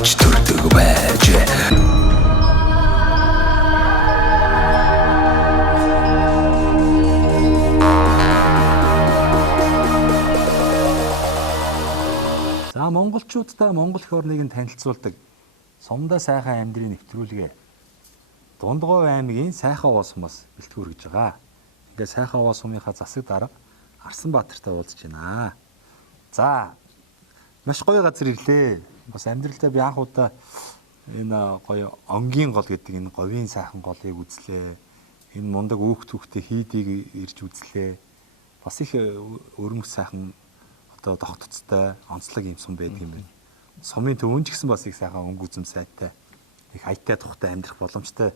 авч төрдөг байж. За монголчуудаа монгол эх орныг нь танилцуулдаг Сумдаа сайхан амьдрын нэвтрүүлгээ Дундгой аймгийн сайхан овоо сумаас бэлтгэр гэж байгаа. Ингээ сайхан овоо сумынхаа засаг дарга Арсанбаатартай уулзж байна. За маш гоё газар ирлээ. Бас амьдралдаа би анх удаа энэ гоё онгийн гол гэдэг энэ говийн сайхан голыг үзлээ. Энэ мундаг үүх түүхтэй хийдийг ирж үзлээ. Бас их өрөмс сайхан одоо тогтцтой онцлог юм сум байдаг юм байна. Сумын төвөн ч гэсэн бас их сайхан өнгө үзэм сайтай. Их хаятай тухтай амьдрах боломжтой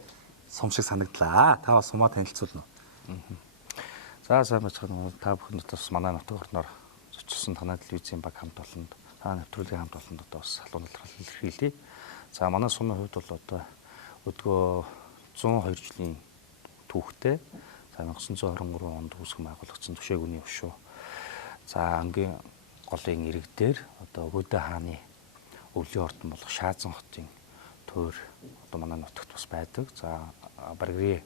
сум шиг санагдлаа. Та бас сумаа танилцуулна. За сайн бацхан та бүхэнд бас манай нутаг орноор зочилсон танай телевизийн баг хамт олонд та нэвтрүүлгийн хамт олонд одоо бас халуун талрал илэрхийлье. За манай сумын хувьд бол одоо өдгөө 102 жилийн түүхтэй 1923 онд үүсгэн байгуулагдсан түшээгүний өшөө. За ангийн голын ирэг дээр одоо Өгөөдөө хааны өвлийн ордон болох Шаазан хотын тойр одоо манай нутагт бас байдаг. За Баргарын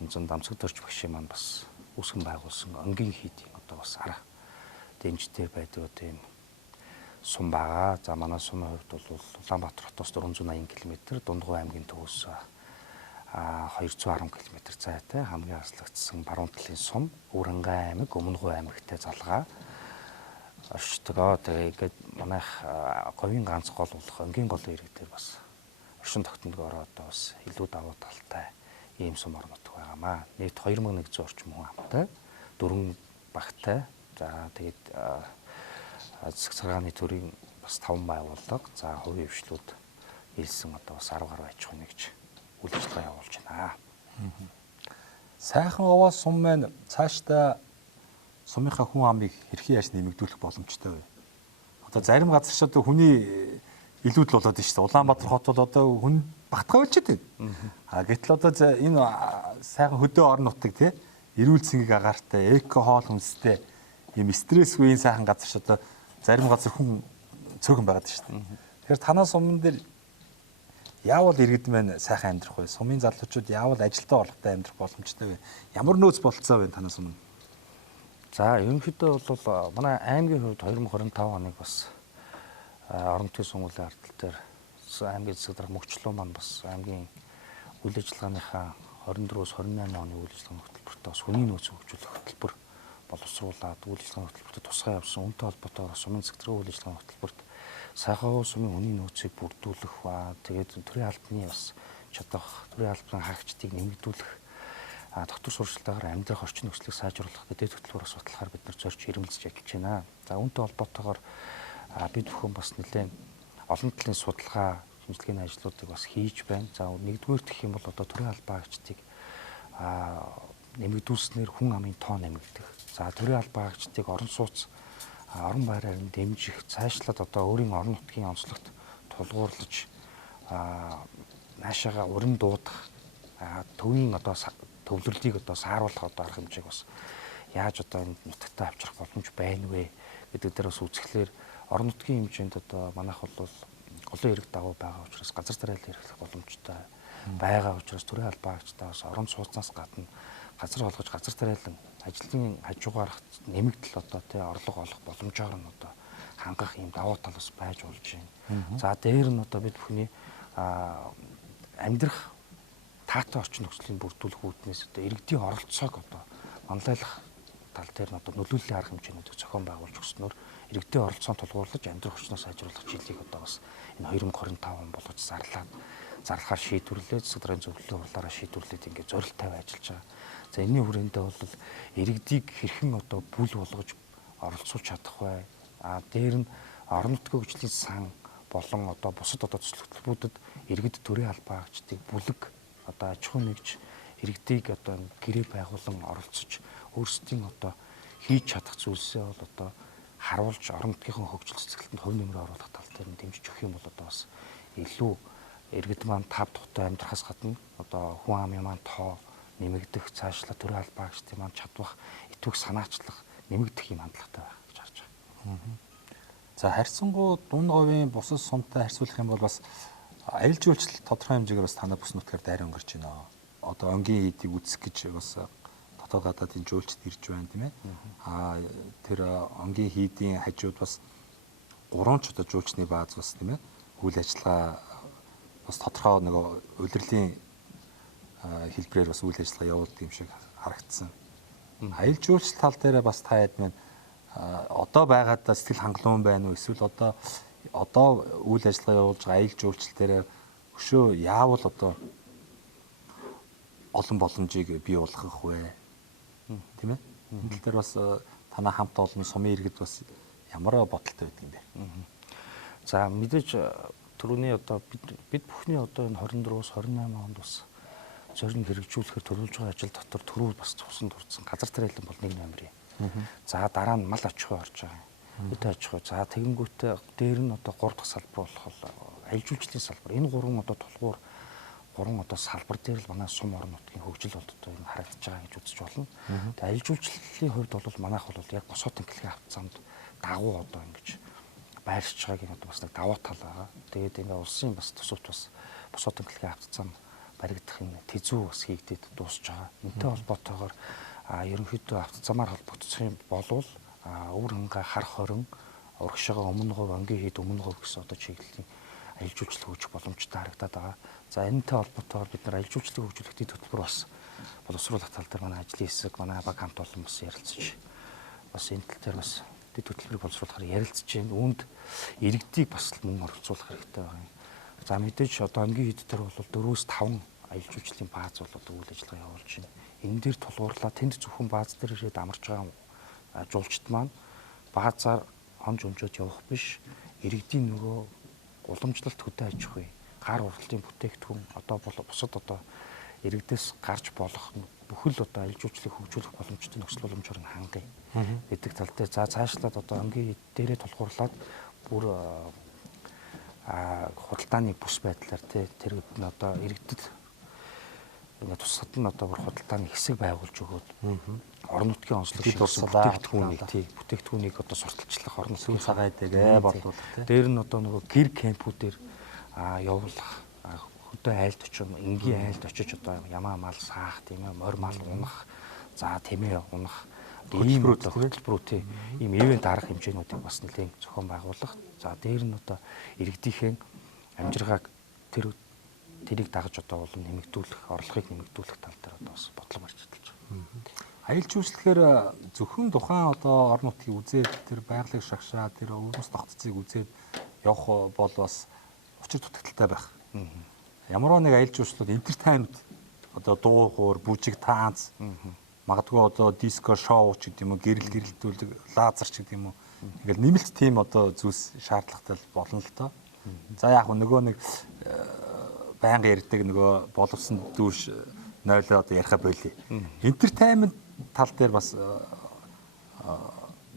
янзын дамсаг дорж багшийн маань бас үүсгэн байгуулсан онгийн хийдийн одоо бас арга дэмжтэй байдаг одоо юм сум байгаа. За манай сумын хувьд бол Улаанбаатар хотоос 480 км, Дундгой аймгийн төвөөс 210 км зайтай хамгийн хаслагдсан баруун талын сум, Өрөнгөн аймаг, Өмнөгов аймагтай залгаа оршдог. Тэгээд манайх говийн ганц гол болох онгийн голын ирэг дээр бас оршин тогтногоор одоо бас илүү давуу талтай ийм сум орнот байгаамаа. Нийт 2100 орчим хүн амтай, 4 багтай. За тэгээд засаг цагааны төрийн бас 5 байгууллага, за хувийн хвшлүүд хэлсэн одоо бас 10 гаруй аж ахуйн гэж үйл ажиллагаа явуулж байна. Сайхан овоо сум маань цаашдаа сумынхаа хүн амыг хэрхэн яаж нэмэгдүүлэх боломжтой вэ? Одоо зарим газар ч одоо хүний илүүдл болоод байна шүү дээ. Улаанбаатар хот бол одоо хүн багтгаа болчиход байна. Гэтэл одоо энэ сайхан хөдөө орон нутаг тий эрүүл цэнгийг агаартай, эко хоол хүнстэй юм стрессгүй энэ сайхан газар ч одоо зарим газар хүн цөөхөн байгаад шүү дээ. Тэгэхээр танаа суман дээр яавал иргэд маань сайхан амьдрах вэ? Сумын залуучууд яавал ажилдаа орлоготой амьдрах боломжтой вэ? Ямар нөөц болцоо вэ танаа сум? За ерөнхийдөө бол манай аймгийн хувьд 2025 оныг бас орон нутгийн сонгуулийн ардтал дээр аймгийн засаг дарга мөчлөө маань бас аймгийн үйл ажиллагааныхаа 24-с 28 оны үйл ажиллагааны хөтөлбөртөө бас хүний нөөц хөгжүүлэх хөтөлбөр боловсруулад үйл ажиллагааны хөтөлбөртөд тусгай явсан үнэтэй холбоотойгоор сумын цэгцэрэг үйл ажиллагааны хөтөлбөрт сайхан овоо сумын хүний нөөцийг бүрдүүлэх ба тэгээд төрийн албаны бас чадах төрийн албаны хаагчдыг нэмэгдүүлэх доктор сургалтаагаар амьдрах орчин нөхцөлийг сайжруулах гэдэг хөтөлбөр бас баталгаар бид нар зорж ирмэлзэж ажиллаж байна. За үүнтэй холбоотойгоор бид бүхэн бас нэлээд олон талын судалгаа, шинжилгээний ажлуудыг бас хийж байна. За нэгдүгээр гэх юм бол одоо төрийн албан хаагчдыг нэмэгдүүлснээр хүн амын тоо нэмэгдэх. За төрийн албан хаагчдыг орон сууц, орон байраар нь дэмжих, цаашлаад одоо өөрийн орон нутгийн онцлогт тулгуурлаж наашаага урам дуудах, төвийн одоо төвлөрлийг одоо сааруулах одоо арга хэмжээг бас яаж одоо энэ нутагтаа авчрах боломж байна вэ гэдэг дээр бас үзэхлээр орон нутгийн хэмжээнд одоо манайх бол голын ирэг дагуу байгаа учраас газар тариалан эрхлэх боломжтой байгаа учраас төрийн албан хаагчдаа бас орон сууцнаас гадна газар олгож газар тариалан ажлын хажуугаарх нэмэгдэл одоо тий орлого олох боломжоор нь одоо хангах юм давуу тал бас байж болж байна. За дээр нь одоо бид бүхний амьдрах таатай орчин нөхцөлийн бүрдүүлэх үүднээс одоо иргэдийн оролцоог одоо манлайлах тал дээр нь одоо нөлөөллийн арга хэмжээнүүдийг зохион байгуулж өгснөөр иргэдийн оролцоон тулгуурлаж амьдрах орчноо сайжруулах жилийг одоо бас энэ 2025 он болгож зарлахаар шийдвэрлээд засаг даргын зөвлөлийн хурлаараа шийдвэрлээд ингээд зорилт тавь ажиллаж байгаа. За энэний хүрээндээ бол иргэдийг хэрхэн одоо бүл болгож оролцуулж чадах вэ? Дээр нь орон нутгийн хөгжлийн сан болон одоо бусад одоо төсөл хөтөлбөрүүдэд иргэд төрийн албан хаагчдыг бүлэг одоо аж ахуй нэгж иргэдийг одоо гэрээ байгуулан оролцож өөрсдийн одоо хийж чадах зүйлсээ бол одоо харуулж орон нутгийн хөгжил цэцгэлтэнд хувь нэмрээ оруулах тал дээр нь дэмжиж өгөх юм бол одоо бас илүү иргэд маань тав тухтай амьдрахаас гадна одоо хүн амын маань тоо нэмэгдэх, цаашлаа төрийн албан хаагчдын маань чадвах, итвэх санаачлах нэмэгдэх юм хандлагатай байх гэж харж байна. За харьцангуй дунд говийн бусад сумтай харьцуулах юм бол бас аялал жуулчлал тодорхой хэмжээгээр бас танай бүс нутгаар дайр өнгөрч байна. Одоо өнгийн хийдийг үзэх гэж бас дотоод гадаадын жуулчд ирж байна тийм ээ. Тэр өнгийн хийдийн хажууд бас 3 ч одоо жуулчны бааз бас тийм ээ. Үйл ажиллагаа бас тодорхой нэг улирлын хэлбэрээр бас үйл ажиллагаа явуулдаг юм шиг харагдсан. Аялал жуулчлал тал дээр бас та хэд мэн одоо байгаад сэтгэл хангалуун байна уу эсвэл одоо үйл ажиллагаа явуулж байгаа аялал жуулчлал дээр өшөө яавал одоо олон боломжийг бий болгох вэ? Тийм ээ. Энэ тал дээр бас танай хамт олон сумын иргэд бас ямар бодолтой байдаг юм бэ? За мэдээж түрүүний одоо бид бүхний одоо энэ 24-өөс 28 онд бас зориг хэрэгжүүлэхээр төлөвлөж байгаа ажил дотор төрөв бас цусан дурдсан газар тариалан бол 1 номер юм. За дараа нь мал аж ахуй орж байгаа. Үдэ аж ахуй. За тэгэнгүүтээ дээр нь одоо 3 дахь салбар болох аялал жуулчлалын салбар. Энэ 3 одоо тулгуур 3 одоо салбар дээр л манай сум орон нутгийн хөгжил бол одоо энэ харагдаж байгаа гэж үзэж болно. Тэгээ аялал жуулчлалын хувьд бол манайх бол яг босоод ингэлгийн хавцаанд дагуу одоо ингэж байршиж байгааг одоо бас нэг давуу тал байгаа. Тэгээд ингээ улсын бас тусавт бас босоод ингэлгийн хавцаанд баригдах энэ тэзүү бас хийгдээд дуусж байгаа. Энтэй холбоотойгоор ерөнхийдөө автозамаар холбогдох юм болвол өвөр ханга хар хорин урагшаага өмнө говь өнгийн хэд өмнө говь гэсэн одоо чиглэлийн аялал жуулчлал хөгжих боломжтой харагдаад байгаа. За энэтэй холбоотойгоор бид нар аялал жуулчлалыг хөгжүүлэх дэд хөтөлбөр бас боловсруулах тал дээр манай ажлын хэсэг манай баг хамт олон бас ярилцаж бас энэ тал дээр бас дэд хөтөлбөрийг боловсруулахаар ярилцаж байна. Үүнд иргэдийг бас мөн оролцуулах хэрэгтэй байгаа юм. За мэдээж одоо өнгийн хэд дээр бол 4-5 аялал жуулчлалын бааз бол одоо үйл ажиллагаа явуулж байна. Энэ дээр тулгуурлаа тэнд зөвхөн бааз дээр ирээд амарч байгаа жуулчд маань баазаар хонж өнжөөд явах биш, иргэдийн нөгөө уламжлалт хөдөө аж ахуй, гар урталтын бүтээгдэхүүн одоо бусад одоо иргэдээс гарч болох бүхэл одоо аялал жуулчлалыг хөгжүүлэх боломжтой нөхцөл боломжоор нь хангая гэдэг тал дээр за цаашлаад одоо өнгийн дээрээ тулгуурлаад бүр худалдааны бүс байдлаар тэр одоо иргэдэд ингээд тусад нь одоо бүр худалдааны хэсэг байгуулж өгөөд орон нутгийн онцлог бүтээгдэхүүнийг одоо сурталчлах орон нутгийн цагаан дэгээ борлуулах дээр нь одоо нөгөө гэр кемпүүдээр явуулах хөдөө айлд очиж энгийн айлд очиж одоо ямаа мал саах тийм ээ морь мал унах за тэмээ унах ийм хөтөлбөрүүд тийм ийм ивент арга хэмжээнүүдийг бас нэлээд зохион байгуулах за дээр нь одоо иргэдийнхээ амжиргааг тэрийг дагаж одоо улам нэмэгдүүлэх орлогыг нэмэгдүүлэх тал дээр одоо бас бодлого барьж хэлж байгаа. Аялал жуулчлалээр зөвхөн тухайн одоо орон нутгийг үзээд тэр байгалыг шагшаа тэр өвмөс тогтцыг үзээд явах бол бас учир дутагдaltaй байх. Ямар нэг аялал жуулчлалд энтертайнмент одоо дуу хоор бүжиг таанц магадгүй одоо диско шоу ч гэдэг юм уу гэрэлтүүлэг лазер ч гэдэг юм уу ингээл нэмэлт тийм одоо зүйлс шаардлагатай болно л доо. За яг нөгөө нэг байнга ярьдаг нөгөө боловсон дүүш нойлоо одоо яриха болий. Энтертайнмент тал дээр бас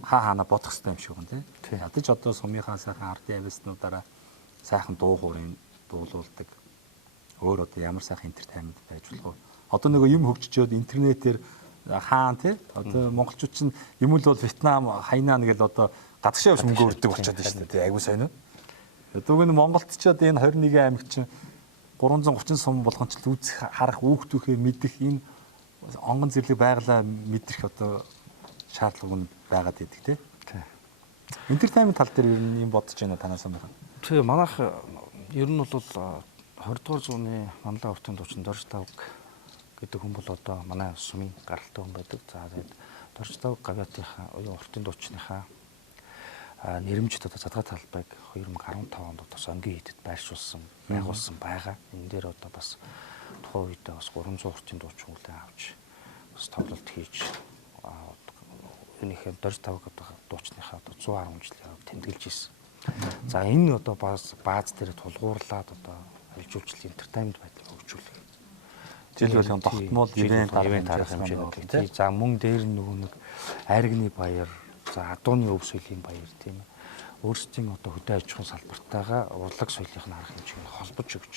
хаана бодох хэрэгтэй юм шиг байна тийм. Ядаж одоо сумынхаа сайхан ардын ависнуудаараа сайхан дуу хоорын дуулуулдаг. Өөр одоо ямар сайхан энтертайнмент байж болох вэ? Одоо нөгөө юм хөгжчөөд интернетээр хаан тий одоо монголчууд чинь юм л бол Вьетнам хайнаа нэгэл одоо гадагшаа явж мөнгө өрдөг болчиход байна шүү дээ. Айгуу сайн уу? Одоо энэ Монголд ч одоо энэ 21 аймаг чинь 330 сум болгонч л үзэх харах үүхтүүхээ мэдэх энэ онгон зэрлэг байгалаа мэдрэх одоо шаардлага нь байгаад байдаг тий. Энтертайнмент тал дээр ер нь юм бодож байна танаас юм байна. Тэгээ манайх ер нь бол 20 дугаар зууны манлаа уртын дуучин Дорж Тавг гэдэг хүн бол одоо манай сумын гаралтай хүн байдаг. За тэгээд Дорж Тавг гавьяатынхаа уртын дуучныхаа нэрмжид одоо задгаа талбайг 2015 онд одоо сонгийн хийдэд байршуулсан, байгуулсан байгаа. Энэ дээр одоо бас тухайн үедээ бас 300 уртын дуучин хүлээн авч бас тоглолт хийж энийхээ Дорж Тавг одоо дуучныхаа одоо 110 жилийн тэмдэглэж ирсэн. За энэ одоо бааз дээр тулгуурлаад одоо аялал жуулчлалын энтертайнмент байдлыг хөгжүүлэх. Жил болгон тогтмол ивент арга хэмжээнд тийм. За мөн дээр нөгөө нэг айргны баяр, за адууны өв соёлын баяр тийм ээ. Өөрсдийн одоо хөдөө аж ахуйн салбартаагаа урлаг соёлын арга хэмжээг холбож өгч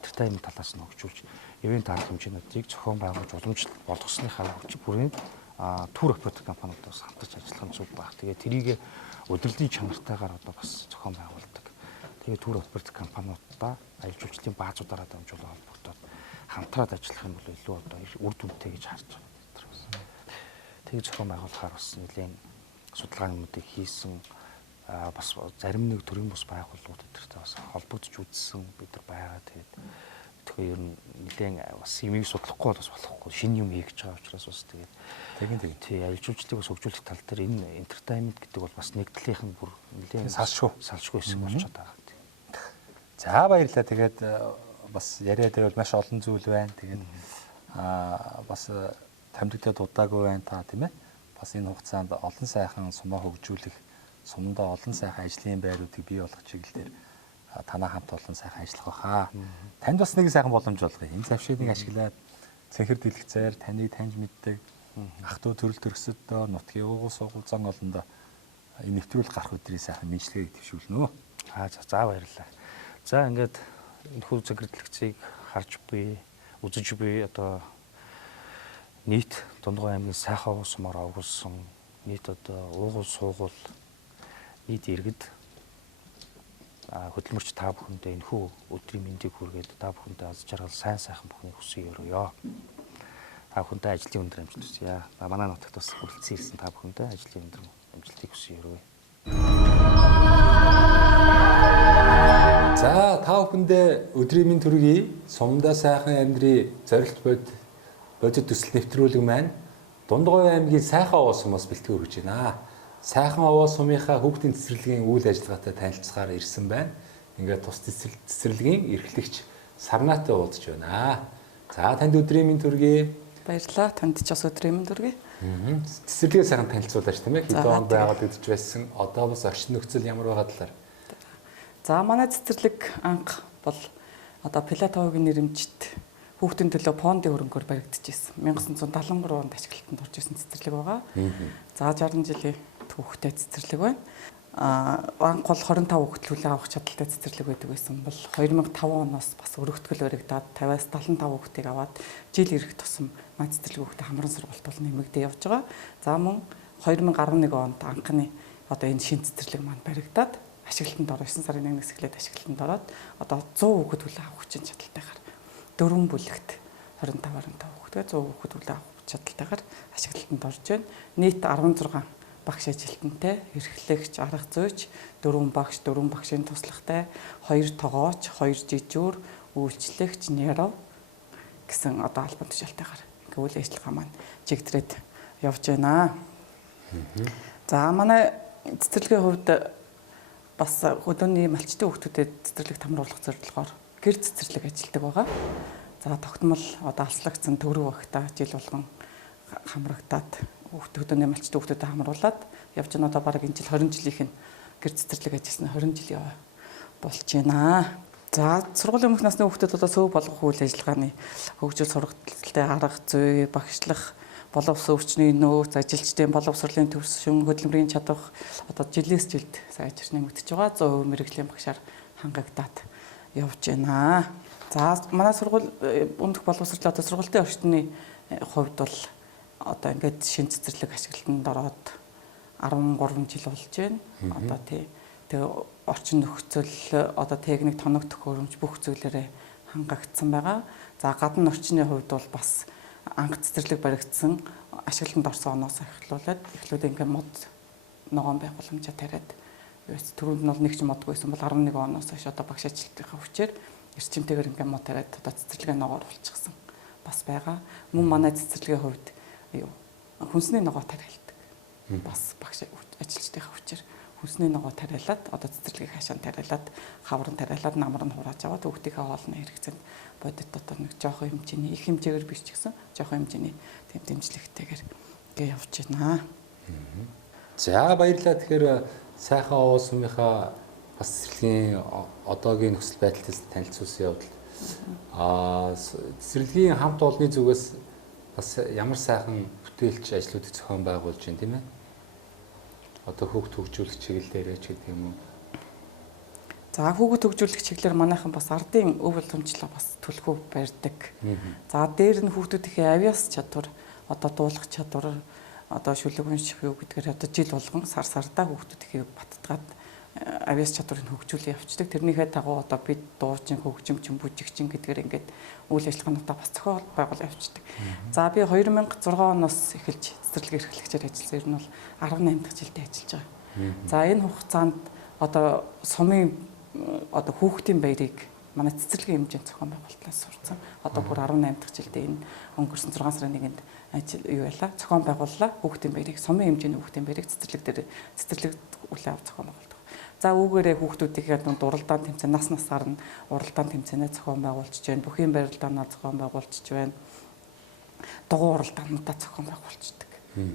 энтертайнмент талаас нь хөгжүүлж ивент арга хэмжээнүүдийг зохион байгуулж уламжлалт болгосныхаа бүрийн тур оператор компаниудаас хамтарч ажиллах нь зөв баг. Тэгээ тэрийг удирдлагын чанартайгаар одоо бас зохион байгуулдаг. Тэгээ тур оператор компаниудаа аялал жуулчлалын баазуудаараа дамжуулан холбогдоод хамтраад ажиллах юм бол илүү одоо үр дүнтэй гэж харж байна. Тэгээ зохион байгуулахаар бас нэлээд судалгаануудыг хийсэн бас зарим нэг төрийн бус байгууллагууд эдгээртэй бас холбогдож үзсэн бид нар байгаа. Тэгэхээр ер нь нэлээд бас юмыг судлахгүй бас болохгүй шинэ юм хийж байгаа учраас бас тэгээд тий аялал жуулчлалыг бас хөгжүүлэх тал дээр энэ entertainment гэдэг бол бас нэгдлийнхэн бүр нэлээд салшгүй хэсэг болчиход байгаа. За баярлалаа. Тэгээд бас яриад байвал маш олон зүйл байна. Тэгээд бас тамдигдаад удаагүй байна та тийм ээ. Бас энэ хугацаанд олон сайхан сумаа хөгжүүлэх, сумдаа олон сайхан ажлын байруудыг бий болгох чиглэлээр танаа хамт олон сайхан ажиллах байхаа. Танд бас нэг сайхан боломж болгоё. Энэ завшигныг ашиглаад цэнхэр дэлгэцээр таныг таньж мэддэг ах トゥ төрөл төрөсөдөө нутгийн уугуул суугуул зан олондоо энэ нэвтрүүлэг гарах өдрийн сайхан мэдлэгийг твшүүлнэ. За баярлалаа. За ингээд энэ хүү захирлэгцийг харж буй, үзэж буй одоо нийт Дундгой аймгийн сайхан уус сумаар овгуулсан нийт одоо уугуул суугуул нийт иргэд хөдөлмөрч та бүхэндээ энэ хүү өдрийн мэндийг хүргээд та бүхэндээ аз жаргал сайн сайхан бүхнийг хүсье өргөё. Та бүхэндээ ажлын өндөр амжилт хүсье. Манай нутагт бас хүрэлцэн ирсэн та бүхэндээ ажлын өндөр амжилтыг хүсье өргөё. За та бүхэндээ өдрийн мэнд төргий сумдаа сайхан амьдрий зорилт бодит төсөл нэвтрүүлэг маань Дундгой аймгийн сайхан овоо сумаас бэлтгэн өргөж байна. Сайхан овоо сумынхаа хүүхдийн цэцэрлэгийн үйл ажиллагаатай танилцахаар ирсэн байна. Ингээд тус цэцэрлэгийн эрхлэгч Сарнаатай уулзж байна. За танд өдрийн мэнд төргий. Баярлалаа. Танд ч бас өдрийн мэнд төргий. Цэцэрлэгээ сайхан танилцуулаач тийм ээ. Хэдэн он байгаад идэж байсан. Одоо бас орчин нөхцөл ямар байгаа талаар. За манай цэцэрлэг анх бол одоо Платогийн нэрэмжит хүүхдийн төлөө фондын хөрөнгөөр баригдчихсэн. 1973 онд ашиглалтанд орж исэн цэцэрлэг байгаа. За 60 жилийн хүүхдтэй цэцэрлэг байна. Анх бол 25 хүүхэд төлөө авах чадaltaй цэцэрлэг байдаг байсан бол 2005 оноос бас өргөтгөл баригдаад 50-аас 75 хүүхдийг аваад жил ирэх тусам манай цэцэрлэг хүүхдээ хамран сургалт бол нэмэгдээ явж байгаа. За мөн 2011 онд анхны одоо энэ шин цэцэрлэг маань баригдаад ашиглалтанд орсон. 9 сарын 1-ээс эхлээд ашиглалтанд ороод одоо 100 хүүхэд төлөө авах хүчин чадалтайгаар 4 бүлэгт 25 хүүхэдгээ 100 хүүхэд төлөө авах чадалтайгаар ашиглалтанд орж байна. Нийт 16 багш ажилтнтай, эрхлэгч, арга зүйч, 4 багшийн туслагтай, 2 тогооч, 2 жижүүр, үйлчлэгч, нерв гэсэн одоо албан тушаалтайгаар ингээ үйл ажиллагаа маань чигдрээд явж байна. За манай цэцэрлэгийн хувьд бас хөдөөний малчтын хүүхдүүдэд цэцэрлэг хамруулах зорилгоор гэр цэцэрлэг ажилладаг байгаа. За тогтмол одоо алслагдсан төврөг багтаа жил болгон хамрагдаад хөдөөний малчтын хүүхдүүдэд хамруулад явж байна. Одоо бараг энэ жил 20 жилийнх нь гэр цэцэрлэг ажилласан 20 жилийн болж байна. За сургуулийн өмнөх насны хүүхдүүд одоо сөв болгох үйл ажиллагааны хөгжил сургалтын арга зүй, багшлах, боловсон өвчний нөөц, ажилчдын боловсролын төвшин, хөдөлмөрийн чадвар одоо жилээс жилд сайжирч нэмэгдэж байгаа. 100% мэрэгжлийн багшаар хангагдаад явж байна. За манай сургууль өмнөх боловсролын одоо сургалтын орчны хувьд бол одоо ингээд шин цэцэрлэг ашиглалтанд ороод 13 жил болж байна. Одоо тэгээ орчин нөхцөл одоо техник, тоног төхөөрөмж бүх зүйлээрээ хангагдсан байгаа. За гадны орчны хувьд бол бас анх цэцэрлэг баригдсан ашиглалтанд орсон оноос эхлүүлээд ингээд мод ногоон байх боломжтой тариад түрүүнд нь бол нэг ч модгүй байсан бол 11 оноос хойш одоо багш ажилтныхаа хүчээр эрчимтэйгээр ингээд мод тариад одоо цэцэрлэгээ ногоор болчихсон бас байгаа. Мөн манай цэцэрлэгийн хувьд хүнсний ногоо тариалдаг. Бас багш ажилчдынхаа хүчээр хүнсний ногоо тариалаад одоо цэцэрлэгийг хаашаа тариалаад хаврын тариалаад намар нь хурааж аваад хүүхдийнхээ хоолны хэрэгцээнд бодит дотор нэг жоохон хэмжээний их хэмжээгээр биш ч гэсэн жоохон хэмжээний тэм дэмжлэгтэйгээр ингээ явж байна. За баярлалаа. Тэгэхээр сайхан овоо сумынхаа бас цэцэрлэгийн одоогийн нөхцөл байдлаас танилцуулсан явдал. Цэцэрлэгийн хамт олонны зүгээс бас ямар сайхан бүтээлч ажлуудыг зохион байгуулж байна тийм ээ. Одоо хүүхд хөгжүүлэх чиглэлээр ч гэдэг юм уу. За хүүхд хөгжүүлэх чиглэлээр манайхан бас ардын өв боломжлого бас түлхүү барьдаг. За дээр нь хүүхдүүдийн авиас чадвар, одоо дуулах чадвар, одоо шүлэг унших юу гэдгээр одоо жил болгон сардаа хүүхдүүд их баттгаад авиас чадварыг хөгжүүлэн явцдаг. Тэрнийхээ дагуу одоо бид дуучин, хөгжимчин, бүжигчин гэдгээр ингээд үйл ажиллагаануудаа бас зохиол байгуул явцдаг. За би 2006 оноос эхэлж цэцэрлэг эрхлэгчээр ажилласан. Ер нь бол 18 дахь жилдээ ажиллаж байгаа. За энэ хугацаанд одоо сумын одоо хүүхдийн баярыг манай цэцэрлэгийн хэмжээнд зохион байгуулалтаас сурцсан. Одоо бүр 18 дахь жилдээ энэ өнгөрсөн 6 сарын 1-нд ажил юу байлаа? Зохион байгууллаа. Хүүхдийн баярыг, сумын хэмжээний хүүхдийн баярыг цэцэрлэг үлээ авч зохион байгуулдаг. За үүгээрээ хүүхдүүдийнхээ дуралдаан тэмцээн, нас насаар нь уралдаан тэмцээнээ зохион байгуулж байна. Бүхийн барилдаанаа зохион байгуулж байна. Дугуй уралдаануудаа зохион байгуулждаг.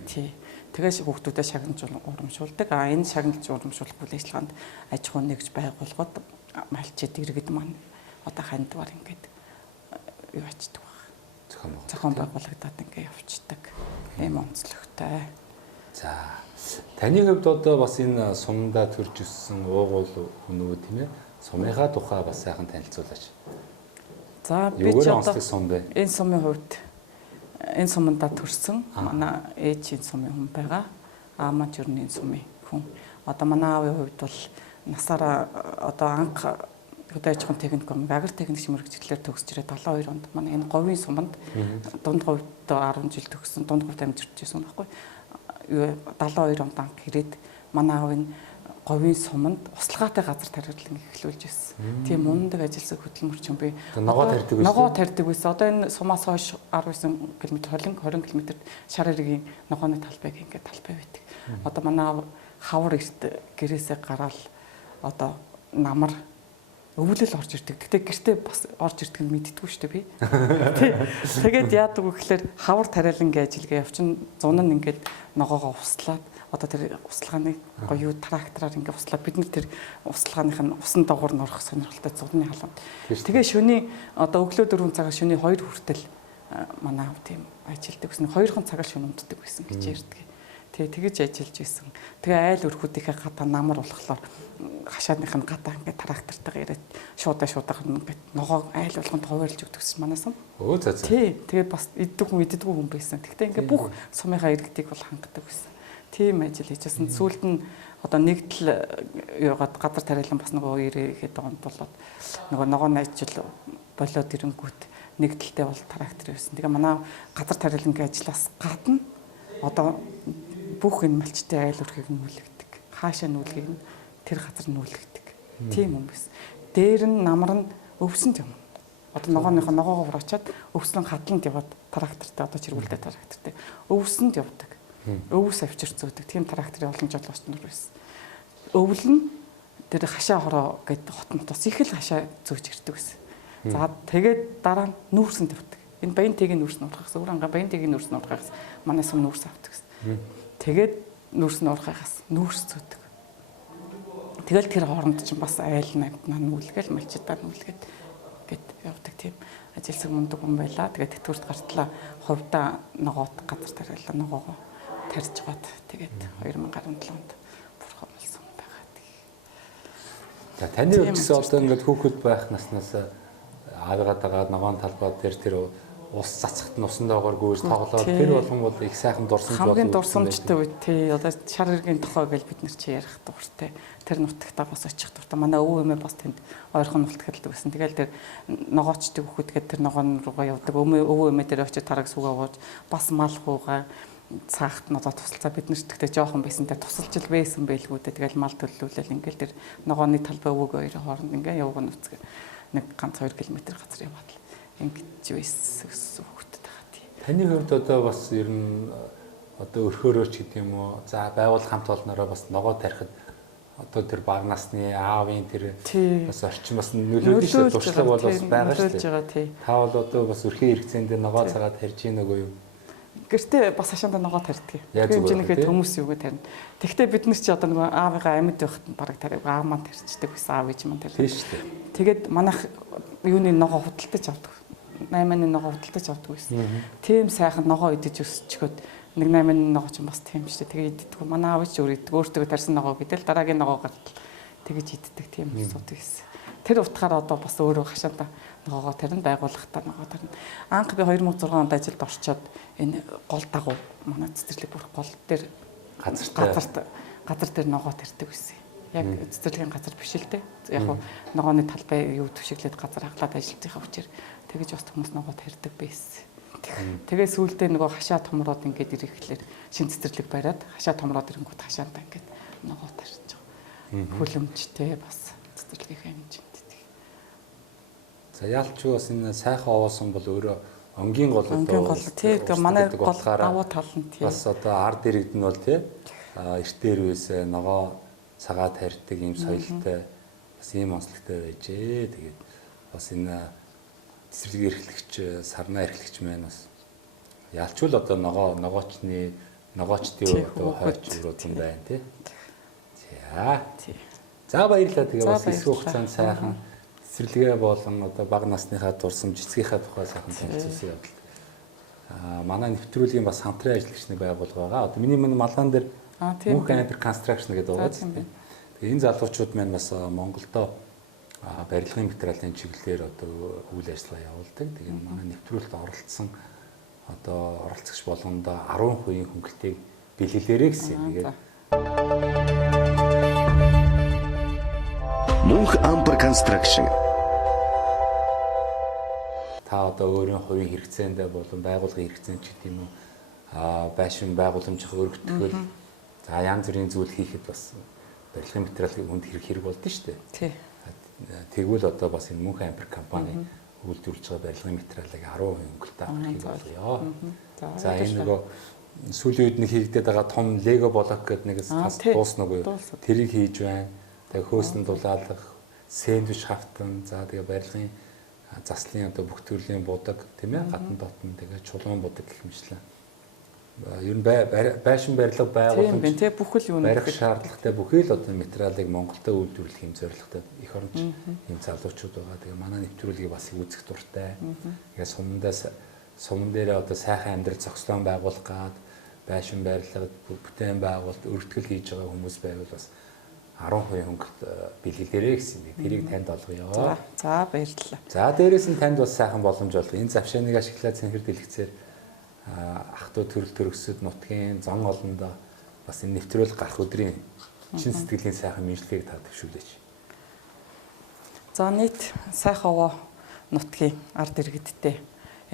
Тий. Тэгээс хүүхдүүдэд шагнаж урамшуулдаг. Энэ шагнаж урамшуулах үйл ажиллагаанд аж ахуйн нэгж байгууллагууд малчид иргэд маань одоо хандвар ингээд юу ачдаг байна. Зохион байгуулагдаад ингээд явцдаг. Ийм онцлогтой. За таны хувьд одоо бас энэ сумдаа төрж өссөн уугуул хүнүүд тийм ээ сумынхаа тухай бас сайхан танилцуулаач. За би ч одоо сум бэ? Энэ сумын хувьд энэ сумдаа төрсөн манай ээж энэ сумын хүн байгаа. Аа маань ч ер нь энэ сумын хүн. Одоо манай аавын хувьд бол насаараа одоо анх хөдөө аж ахуйн техникум, агр техникч мэргэжлэр төгсөж ирээд 72 онд манай энэ говийн суманд дунд говьд 10 жил төгссөн, дунд говьд амьдарч ирсэн байхгүй. 72 онд анх ирээд манай аавын говийн суманд услагаатай газар тариалан эхлүүлж ирсэн. Тийм мундаг ажилласан хөдөлмөрч юм би. Ногоо тарьдаг байсан. Одоо энэ сумаас хойш 19 км 20 км шар иргийн ногооны талбайг ингээд талбай байдаг. Одоо манай аав хавар эрт гэрээсээ гараал одоо намар өвлөл орж ирдэг. Гэтэ гэртээ бас орж ирдэг нь мэддэггүй шүү дээ би. Тэгээд яадаг вэ гэхээр хавар тариалангийн ажилгаа явчин зун нь ингээд ногоогоо услаад одоо тэр услагааны гоё трактораар ингээд услаад бид нар тэр услагааных нь усан доогуур норох сонирхолтой зуны халуун. Тэгээ шөнийн одоо өглөө 4 цагаас шөнийн 2 хүртэл манай аав тийм ажилдаг гэсэн. 2 цагаар шөнө унтдаг гэсэн гэж ярьдаг. Тэгэж ажиллаж байсан. Тэгээ айл өрхүүдийнхээ гадаа намар болохоор хашааных нь гадаа ингээд трактортойгоо ирээд шуудаах ингээд ногоо айл болгонд хуваарлж өгдөгсөн манаас юм. Өө за. Тэгээ бас иддэг хүн байсан. Тэгтээ ингээд бүх сумынхаа иргэдийг бол хангадаг байсан. Тийм ажил хийжсэн. Сүүлд нь одоо нэгдэл яагаад газар тариалан бас нөгөө ирэхэд онд болоод нөгөө ногооны ажил болоод ирэнгүүт нэгдэлтэй бол трактор байсан. Тэгээ манай газар тариалангийн ажлаас гадна одоо бүх энэ малчтай айл өрхийг нүүлгдэг. Хаашаа нүүлгийг нь тэр газар нүүлгдэг. Тийм юм биш. Дээр нь намар нь өвсөнд юм. Одоо ногоогоо хураачаад өвслөн хадланд яваад трактортай одоо чиргүүлдэг трактортай өвсөнд явдаг. Өвс авчирч зөөдөг. Тийм тракторын олон жолоочнор байсан. Өвөл нь тэр хашаа хороо гэдэг хотнот бас их л хашаа зөөж ирдэг байсан. За тэгээд дараа нь нүүрсэнд явдаг. Энэ баян тэгийн нүүрс нь урахаас өөр ангаа баян тэгийн нүүрс нь урахаас манай сум нүүрс авдаг гэсэн. Тэгээд нүүрс нь урахаас нүүрс зөөдөг. Тэгэл тэр хооронд чинь бас айл намтнаа нүүлгээл малчидаа нүүлгээд гэд явдаг тийм ажилсаг мундаг хүн байлаа. Тэгээд тэтгэврт гартлаа хувьдаа ногоот газар тариалаа ногоогоо тарьж гоод тэгээд 2017 онд бурхан болсон байгаа. За таны хувьдсээ одоо ингээд хүүхэд байх наснаас аавыгаа дагаад ногоон талбай дээр тэр ус цацахт нь усан доогоор гүйж тоглоод тэр болгон бол их сайхан дурсамж болов. Хамгийн дурсамжтай үе тий одоо шар иргийн тухай гэж бид нар чи ярих дуртай. Тэр нутагтаа бас очих дуртай. Манай өвөө эмээ бас тэнд ойрхон нутагт байсан. Тэгэл тэр ногоочтой хүүхэдгээд тэр ногоон руугаа явдаг. Өвөө эмээ дээр очиж тараг сүгэ ууж бас мал хуугаа цаахт нь одоо тусалцаа бид нар ч тэгтээ жоохон байсан. Тэр тусалж л байсан байлгүй дээ. Тэгэл мал төллүүлэл ингээл тэр ногооны талбай өвөг хоёрын хооронд ингээ явган нүцгээ нэг ганц 2 км газар яваад л ингэж байсан хүүхдэд байгаа тийм. Таны хувьд одоо бас ер нь одоо өрхөөрөөч гэдэг юм уу? За байгууллага хамт олноороо бас ногоо тарихад одоо тэр бага насны аавын тэр бас орчин бас нөлөөлж шүү дээ. Туршлага бол бас байгаа шүү дээ. Та бол одоо бас өрхийн хэрэгцээнд ногоо цагаад тарьж ийн нөгөө юу? Гэртээ бас хашаанда ногоо тарьдаг. Тэгэхээр жинхэнэ хүмүүс юугаа тарина. Тэгвэл бид нар чи одоо нөгөө аавыгаа амьд байхад бараг тариг аав маань тарьчдаг байсан аав ээж маань тарьдаг. Тийм шүү дээ. Тэгээд манайх юуны ногоо худалдаж авдаг. 8-ны ногоо худалдаж авдаг байсан. Тийм сайхан ногоо идэж өсчгöd нэг 8-ны ногоо ч бас тийм шүү дээ. Тэгээд иддэг. Манай аав ч өөр иддэг. Өөртөө тарьсан ногоо гэдэл дараагийн ногоо гартал тэгэж иддэг тийм юмсууд байсан. тэр утгаараа одоо бас өөрөө хашаанда ногоогоо тарина байгууллагатаа ногоо тарина. Анх би 2006 онд ажилд орчоод энэ гол дагуу манай цэцэрлэг бүрх гол дээр газар дээр ногоо тарьдаг байсан. Яг цэцэрлэгийн газар биш л дээ. Яг ногооны талбай юу төвшиглээд газар хаглаад ажиллажийнхаа хүчээр тэгэж бас хүмүүс ногоо тарьдаг байсан. Тэгээ сүүлдээ нөгөө хашаа томроод ингээд ирэхлээр шин цэцэрлэг бариад хашаа томроод ирэнгүүт хашаанда ингээд ногоо тарьж байгаа. Хүлэмжтэй бас цэцэрлэгийн хэмжээнд. За яалч бас энэ сайхан овоосон бол өөрөө онгийн гол тий манай гол давуу тал нь тий бас одоо ард иргэд нь бол тий эртээр үесээ ногоо цагаа тарьдаг юм соёлтой бас ийм онцлогтой байжээ. Тэгээд бас энэ цэцэрлэг эрхлэгч сарнаа эрхлэгч маань бас ялчгүй одоо ногоочдын одоо хойч өрөөд юм байна тий. За баярлалаа. Тэгээ бас эсвэ хугацаанд сайхан цэцэрлэгээ болон одоо бага насныхаа дурсам жицгийнхаа тухай сайхан танилцуулсан явдал. Манай нэвтрүүлгийн бас хамтран ажиллагчны байгууллага байгаа. Одоо миний малган дээр Мөнх Ампер Construction гэдэг байгаа тийм. Тэгээ энэ залуучууд маань бас Монголдо барилгын материалын чиглэлээр одоо үйл ажиллагаа явуулдаг. Тэгээ манай нэвтрүүлэлд оролцсон одоо оролцогч болгондоо 10% хөнгөлтийг бэлгэлээрэй гэсэн. Тэгээд Мөнх Ампер Construction та одоо өөрийн хувийн хэрэгцээндээ болон байгууллагын хэрэгцээнд ч гэдэг юм уу байшин байгууламжийн өргөтгөл за янз бүрийн зүйл хийхэд бас барилгын материалын хүнд хэрэг болдсон шүү дээ. Тий. Тэгвэл одоо бас энэ Мөнх Ампер компани үйлдвэрлэж байгаа барилгын материалыг 10% хөнгөлтэй авахыг болъё. За энэ нөгөө сүүлийн үед нэг хийгдээд байгаа том лего блок гэдэг нэг тас дуусна уу? Тэрийг хийж байна. Тэгээ хөөсөн дулаалга, сэндвич хавтан, за тэгээ барилгын заслын одоо бүх төрлийн будаг тийм ээ гадна дотн тэгээ чулуун будаг гэх мэтлээ. Ер нь байшин барилга байгууламж тийм тий бүхэл юу барих шаардлагатай бүхий л одоо материалыг Монголдо үйлдвэрлэх юм зорилготой их оронч юм залуучууд байгаа. Тэгээ манай нэвтрүүлгийг бас үзэх дуртай. Тэгээ суман дээр одоо сайхан амьдрал зохицлон байгуулах гад байшин барилга бүтээн байгуулалт өргөтгөл хийж байгаа хүмүүс байвал бас 10% хөнгөлт бэлгэлээрэй гэсэн юм. Тэрийг танд олгоё. За баярлалаа. За дээрээс нь танд бас сайхан боломж олгоё. Энэ завшааныг ашиглаад цэнхэр дэлгэцээр ах トゥ төрөл төрөсөд нутгийн зон олондоо бас энэ нэвтрүүлэг гарах өдрийн чин сэтгэлийн сайхан мэдлэгийг та төвшүүлээч. За нийт сайхан овоо нутгийн ард иргэдтэй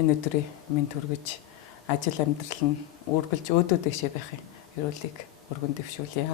энэ өдрийн мэнд хүргэж ажил амьдрал нь үргэлж өөдөө дэшээ байхын эрүүлийг өргөн дэвшүүлье.